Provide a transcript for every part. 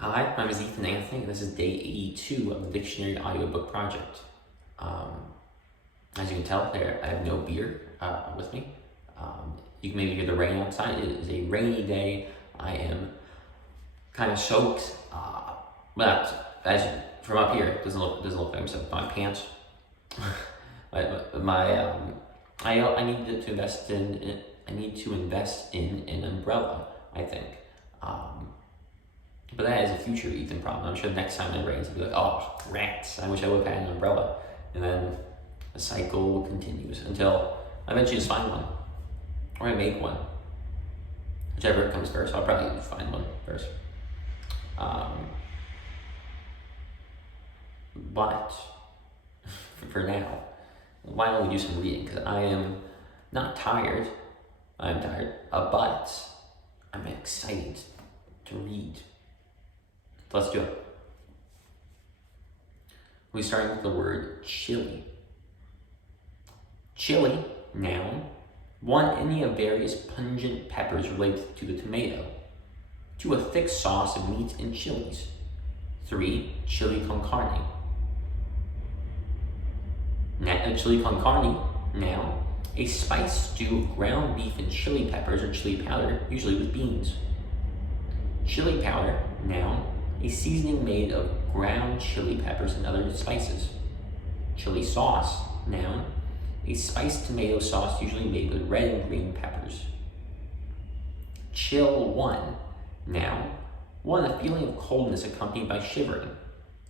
Hi, my name is Ethan Anthony, and this is day 82 of the Dictionary Audiobook project. As you can tell, I have no beer with me. You can maybe hear the rain outside. It is a rainy day. I am kind of soaked, but from up here, it doesn't look like I'm soaked. My pants. I need to invest in. I need to invest in an umbrella, I think. But that is a future Ethan problem. I'm sure the next time it rains, I'll be like, oh, rats, I wish I would have had an umbrella. And then the cycle continues until I eventually just find one. Or I make one. Whichever comes first. I'll probably find one first. But for now, why don't we do some reading? Because I am not tired. I'm tired, but I'm excited to read. Let's do it. We start with the word chili. Chili, noun, 1 any of various pungent peppers related to the tomato. 2 a thick sauce of meats and chilies. 3 chili con carne. Chili con carne, noun, a spice stew of ground beef and chili peppers or chili powder, usually with beans. Chili powder, noun, a seasoning made of ground chili peppers and other spices. Chili sauce, noun, a spiced tomato sauce usually made with red and green peppers. Chill 1, noun, 1 a feeling of coldness accompanied by shivering.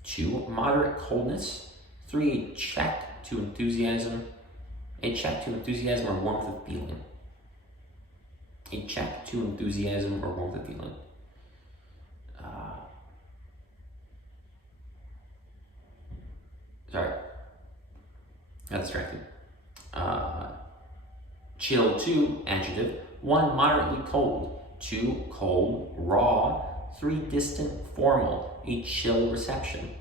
2 moderate coldness. 3 a check to enthusiasm or warmth of feeling. A check to enthusiasm or warmth of feeling. Sorry, got distracted. Chill 2, adjective, 1 moderately cold, 2 cold, raw, 3 distant, formal, a chill reception,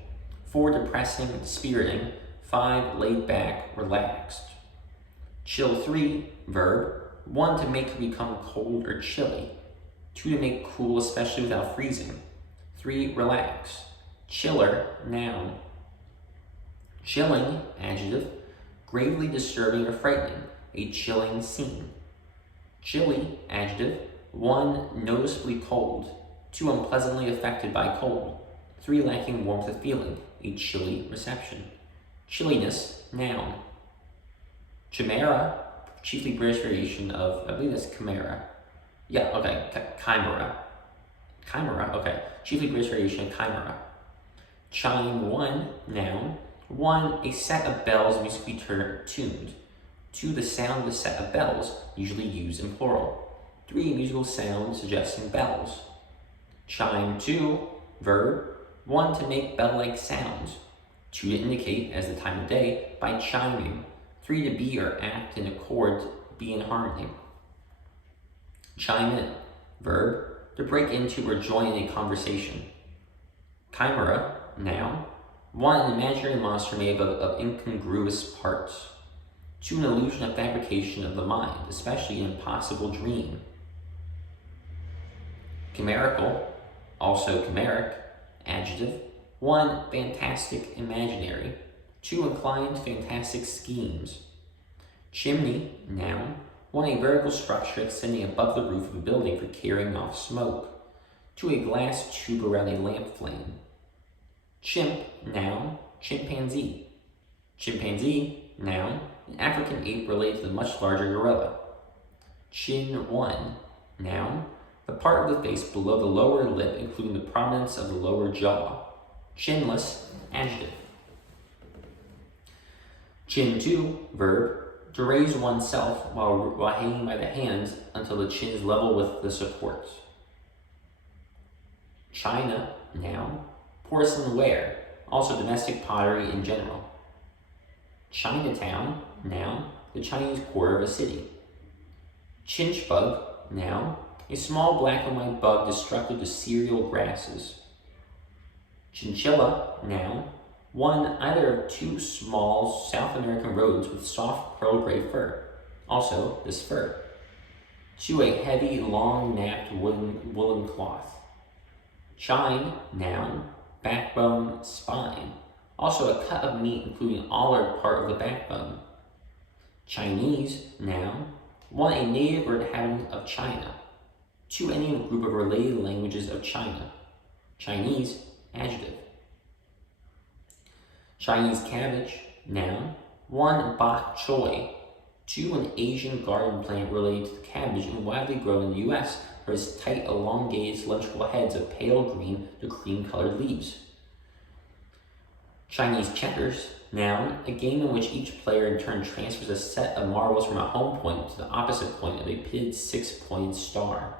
4 depressing, dispiriting, 5 laid back, relaxed. Chill 3, verb, 1 to make or become cold or chilly, 2 to make cool especially without freezing, 3 relax. Chiller, noun. Chilling, adjective, gravely disturbing or frightening, a chilling scene. Chilly, adjective, 1 noticeably cold, 2 unpleasantly affected by cold, 3 lacking warmth of feeling, a chilly reception. Chilliness, noun. Chimera, chiefly British variation of, I believe that's chimera. Yeah, okay, chimera. Chimera, okay, chiefly British variation of chimera. Chime 1, noun. 1 a set of bells musically tuned. 2 the sound of a set of bells, usually used in plural. 3 musical sound suggesting bells. Chime 2, verb, 1 to make bell-like sounds. 2 to indicate as the time of day by chiming. 3 to be or act in accord, be in harmony. Chime in, verb, to break into or join in a conversation. Chimera, noun, 1 an imaginary monster made of incongruous parts. 2 an illusion of fabrication of the mind, especially an impossible dream. Chimerical, also chimeric, adjective, 1 fantastic, imaginary. 2 inclined to fantastic schemes. Chimney, noun, 1 a vertical structure extending above the roof of a building for carrying off smoke. 2 a glass tube around a lamp flame. Chimp, noun, chimpanzee. Chimpanzee, noun, an African ape related to the much larger gorilla. Chin 1, noun, the part of the face below the lower lip, including the prominence of the lower jaw. Chinless, adjective. Chin 2, verb, to raise oneself while hanging by the hands until the chin is level with the supports. China, noun, porcelainware, also domestic pottery in general. Chinatown, noun, the Chinese quarter of a city. Chinch bug, noun, a small black and white bug destructive to cereal grasses. Chinchilla, noun, 1 either of 2 small South American rodents with soft pearl gray fur, also this fur. 2 a heavy, long napped woolen cloth. Chine, noun, backbone, spine. Also a cut of meat including all or part of the backbone. Chinese, noun, 1. A native or inhabitant of China. 2. Any group of related languages of China. Chinese, adjective. Chinese cabbage, noun, 1. Bok choy. 2. An Asian garden plant related to the cabbage and widely grown in the U.S. for its tight, elongated, cylindrical heads of pale green to cream-colored leaves. Chinese checkers, noun, a game in which each player in turn transfers a set of marbles from a home point to the opposite point of a pitted 6-pointed star.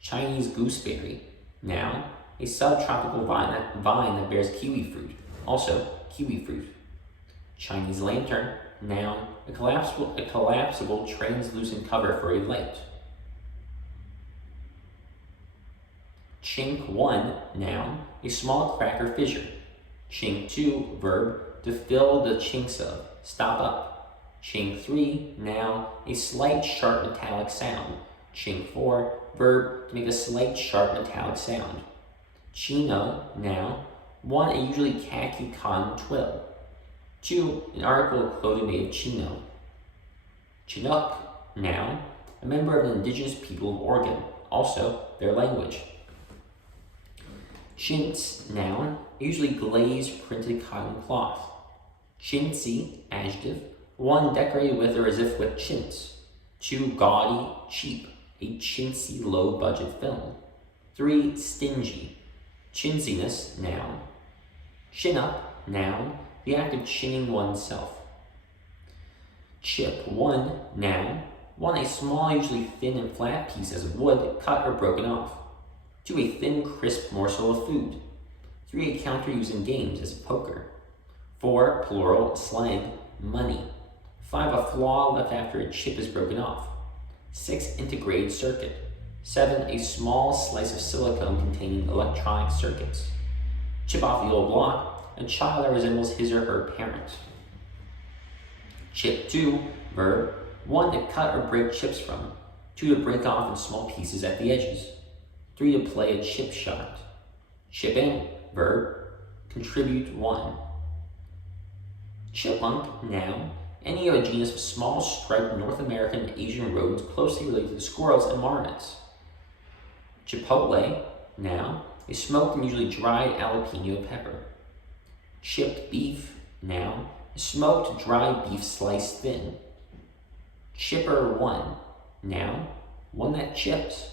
Chinese gooseberry, noun, a subtropical vine that bears kiwi fruit, also kiwi fruit. Chinese lantern, noun, a collapsible translucent cover for a light. Chink 1, noun, a small crack or fissure. Chink 2, verb, to fill the chinks of, stop up. Chink 3, noun, a slight sharp metallic sound. Chink 4, verb, to make a slight sharp metallic sound. Chino, noun, 1. A usually khaki cotton twill. 2. An article of clothing made of chino. Chinook, noun, a member of an indigenous people of Oregon, also their language. Chintz, noun, usually glazed printed cotton cloth. Chintzy, adjective, 1. Decorated with or as if with chintz. 2. Gaudy, cheap, a chintzy low-budget film. 3. Stingy, chinziness, noun. Chin up, noun, the act of chinning oneself. Chip 1, noun, 1. A small, usually thin and flat piece of wood cut or broken off. 2. A thin, crisp morsel of food. 3. A counter used in games as poker. 4. Plural, slang, money. 5. A flaw left after a chip is broken off. 6. Integrated circuit. 7. A small slice of silicone containing electronic circuits. Chip off the old block, a child that resembles his or her parent. Chip 2, verb, 1. To cut or break chips from. 2. To break off in small pieces at the edges. 3. To play a chip shot. Chip in, verb, contribute 1. Chipmunk, noun, any of a genus of small striped North American and Asian rodents closely related to squirrels and marmots. Chipotle, noun, a smoked and usually dried jalapeno pepper. Chipped beef, noun, a smoked dried beef sliced thin. Chipper 1, noun, 1 that chips.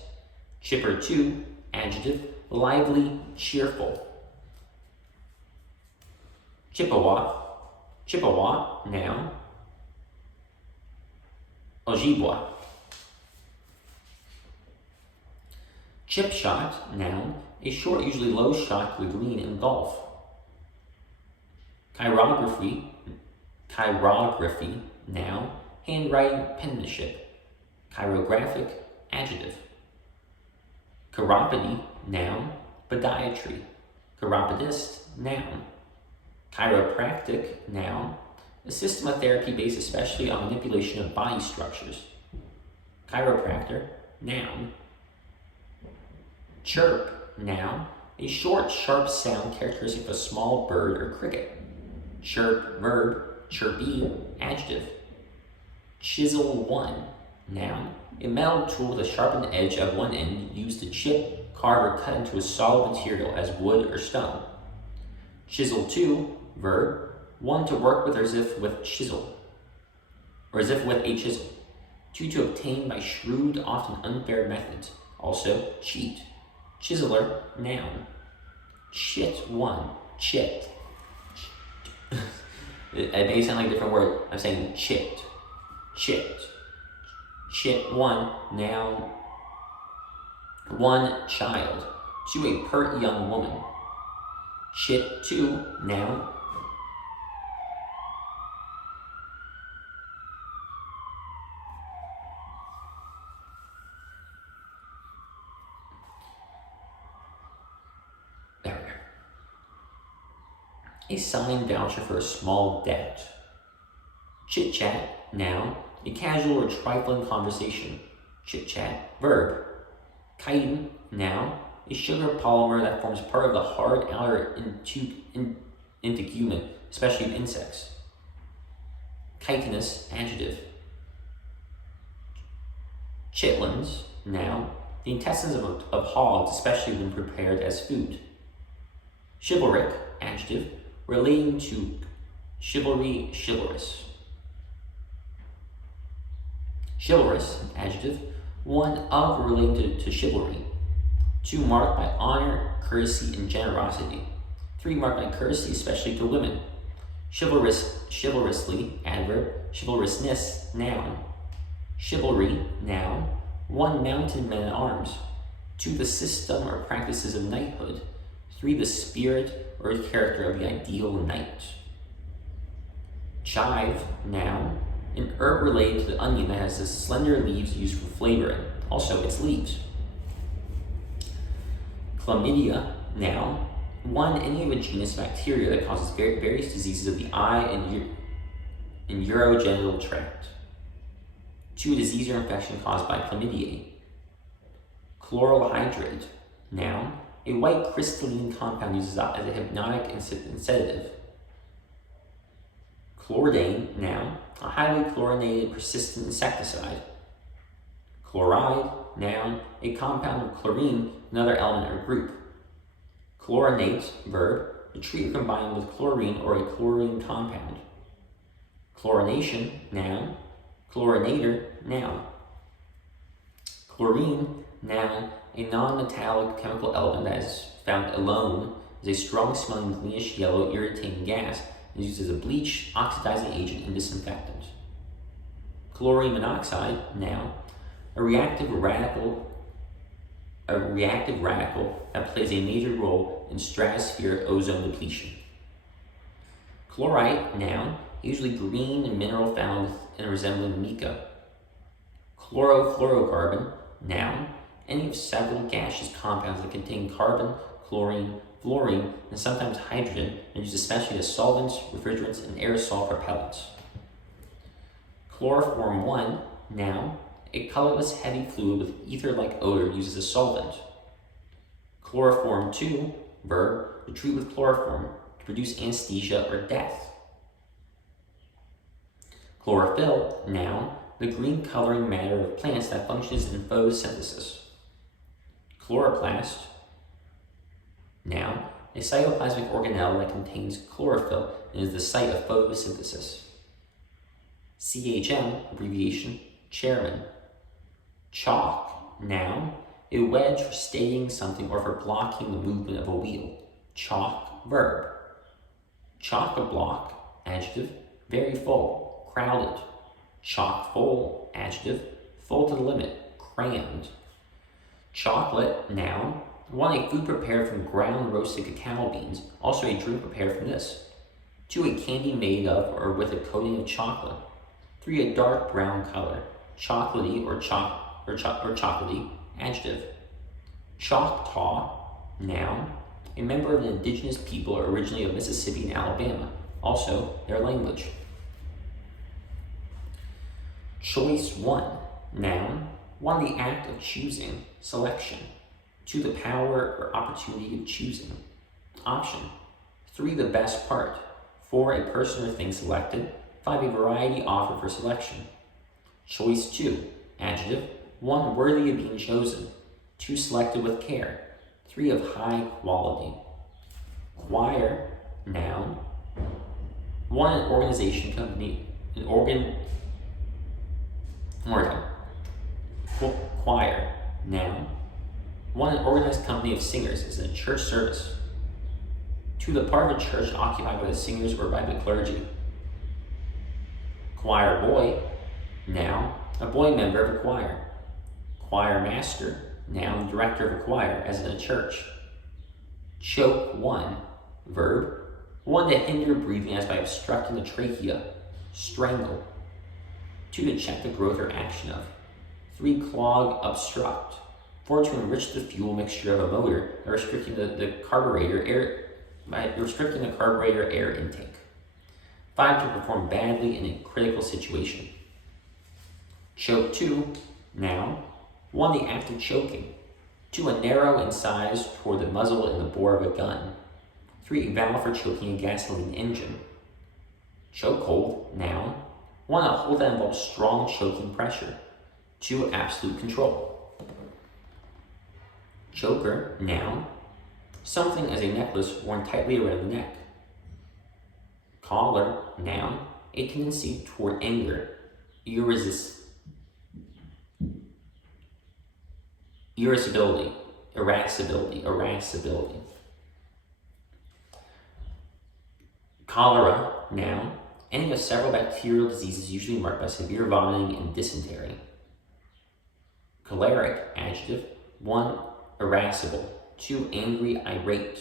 Chipper 2, adjective, lively, cheerful. Chippewa, noun, Ojibwa. Chip shot, noun, a short, usually low shot to the green in golf. Chirography, noun, handwriting, penmanship. Chirographic, adjective. Chiropody, noun, podiatry. Chiropodist, noun. Chiropractic, noun, a system of therapy based especially on manipulation of body structures. Chiropractor, noun. Chirp, noun, a short, sharp sound characteristic of a small bird or cricket. Chirp, verb, chirpy, adjective. Chisel 1, noun, a metal tool with a sharpened edge at one end used to chip, carve, or cut into a solid material as wood or stone. Chisel 2, verb, 1. To work with or as if with chisel, or as if with a chisel. 2. To obtain by shrewd, often unfair methods, also cheat. Chiseler, noun. Chit 1, chit. It may sound like a different word. I'm saying chit. Chit. Chit 1, noun. 1. Child. 2. A pert young woman. Chit 2, noun. There we go. A signed voucher for a small debt. Chit-chat, noun, a casual or trifling conversation. Chit-chat, verb. Chitin, noun, a sugar polymer that forms part of the hard outer integument, especially of insects. Chitinous, adjective. Chitlins, noun, the intestines of hogs, especially when prepared as food. Chivalric, adjective, relating to chivalry, chivalrous. Chivalrous, adjective, one of or related to chivalry. 2, marked by honor, courtesy, and generosity. 3, marked by courtesy, especially to women. Chivalrously, adverb. Chivalrousness, noun. Chivalry, noun. 1, mounted men at arms. 2, the system or practices of knighthood. 3, the spirit or character of the ideal knight. Chive, noun. An herb related to the onion that has the slender leaves used for flavoring. Also, its leaves. Chlamydia, noun. 1, any of a genus of bacteria that causes various diseases of the eye and urogenital tract. 2, a disease or infection caused by chlamydia. Chloral hydrate, noun. A white crystalline compound used as a hypnotic and sedative. Chlordane, noun. A highly chlorinated persistent insecticide. Chloride, noun. A compound of chlorine, another element or group. Chlorinate, verb. To treat or combine with chlorine or a chlorine compound. Chlorination, noun. Chlorinator, noun. Chlorine, noun. A non-metallic chemical element that is found alone is a strong-smelling greenish yellow irritating gas and is used as a bleach, oxidizing agent, and disinfectant. Chlorine monoxide, noun. A reactive radical that plays a major role in stratospheric ozone depletion. Chlorite, noun. Usually green and mineral found in resembling mica. Chlorofluorocarbon, noun. Any of several gaseous compounds that contain carbon, chlorine, fluorine, and sometimes hydrogen, and used especially as solvents, refrigerants, and aerosol propellants. Chloroform 1, noun. A colorless heavy fluid with ether-like odor used as a solvent. Chloroform 2, verb. To treat with chloroform, to produce anesthesia or death. Chlorophyll, noun. The green coloring matter of plants that functions in photosynthesis. Chloroplast, noun. A cytoplasmic organelle that contains chlorophyll and is the site of photosynthesis. CHM, abbreviation, chairman. Chalk, noun. A wedge for staying something or for blocking the movement of a wheel. Chalk, verb. Chock-a-block, adjective, very full, crowded. Chock-full, adjective, full to the limit, crammed. Chocolate, noun. 1, a food prepared from ground roasted cacao beans, also a drink prepared from this. 2, a candy made of or with a coating of chocolate. 3, a dark brown color, chocolatey or chocolatey, adjective. Choctaw, noun. A member of the indigenous people originally of Mississippi and Alabama, also their language. Choice 1, noun. 1, the act of choosing, selection. 2, the power or opportunity of choosing, option. 3, the best part. 4, a person or thing selected. 5, a variety offered for selection. Choice 2, adjective. 1, worthy of being chosen. 2, selected with care. 3, of high quality. Choir, noun. 1, an organization, company, an organ. Choir, noun. 1, an organized company of singers is in a church service. 2, the part of a church occupied by the singers or by the clergy. Choir boy, noun. A boy member of a choir. Choir master, noun. Director of a choir, as in a church. Choke 1, verb. 1, to hinder breathing as by obstructing the trachea. Strangle. 2, to check the growth or action of. 3, clog, obstruct. 4, to enrich the fuel mixture of a motor by restricting the carburetor air intake. 5, to perform badly in a critical situation. Choke 2, noun. 1, the act of choking. 2, a narrow in size toward the muzzle and the bore of a gun. 3, a valve for choking a gasoline engine. Chokehold, noun. 1, a hold that involves strong choking pressure. 2, absolute control. Choker, noun. Something as a necklace worn tightly around the neck. Collar, noun. A tendency toward anger. Irascibility. Cholera, noun. Any of several bacterial diseases usually marked by severe vomiting and dysentery. Choleric, adjective. 1, irascible. 2, angry, irate.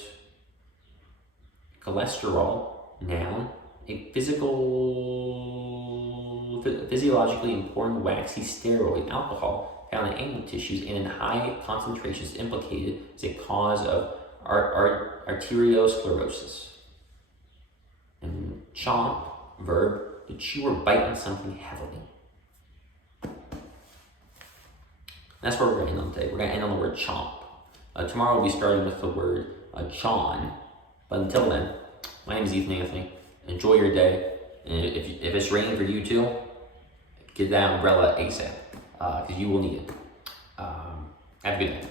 Cholesterol, noun. A physiologically important waxy steroid alcohol found in animal tissues and in high concentrations implicated as a cause of arteriosclerosis. And chomp, verb, to chew or bite on something heavily. That's where we're going to end on today. We're going to end on the word chomp. Tomorrow we'll be starting with the word chawn. But until then, my name is Ethan Anthony. Enjoy your day. And if it's raining for you too, get that umbrella ASAP, because you will need it. Have a good day.